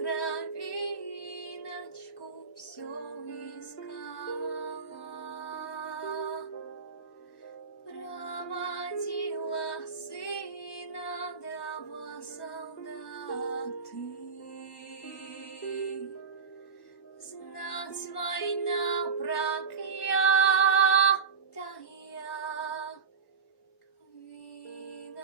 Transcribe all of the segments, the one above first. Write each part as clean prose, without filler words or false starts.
кровиночку все искала, проводила сына два солдаты. Знать война проклятая виновата.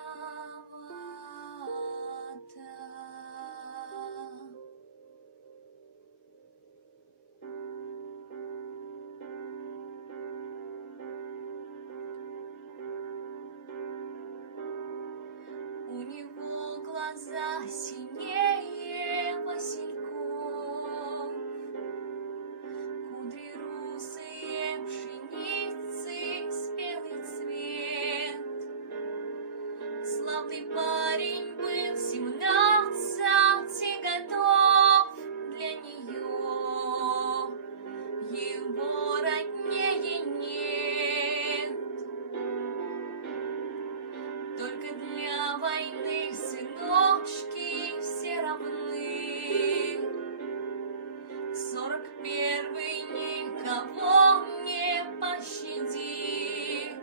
У него глаза синее васильков, кудри русые пшеницы, спелый цвет. Славный парень был 17 и готов для нее. Его роднее нет. Только для войны сыночки все равны. 41-й никого не пощадит.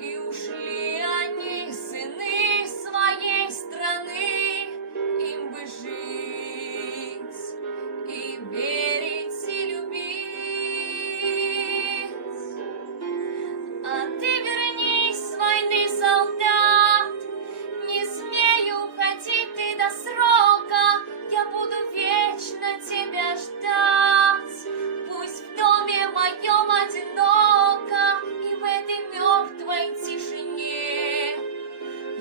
И ушли они, сыны своей страны, им бы жить и верить и любить. А ты вернись с войны, солдат, не смей уходить ты до срока, я буду вечно тебя ждать. Пусть в доме моем одиноко, и в этой мертвой тишине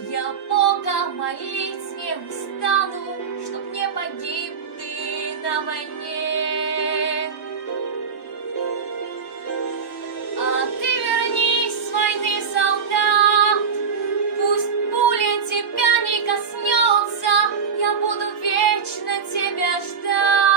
я Бога молить не устану, чтоб не погиб ты на войне. А ты вернись с войны, солдат, пусть пуля тебя не коснется, я буду вечно тебя ждать.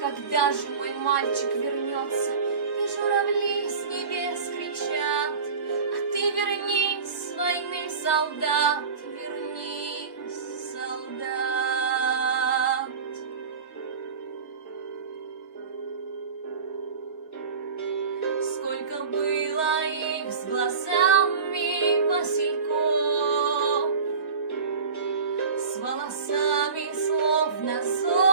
Когда же мой мальчик вернется, и журавли с небес кричат, а ты вернись с войны, солдат, вернись, солдат. Сколько было их с глазами васильков, с волосами словно золото.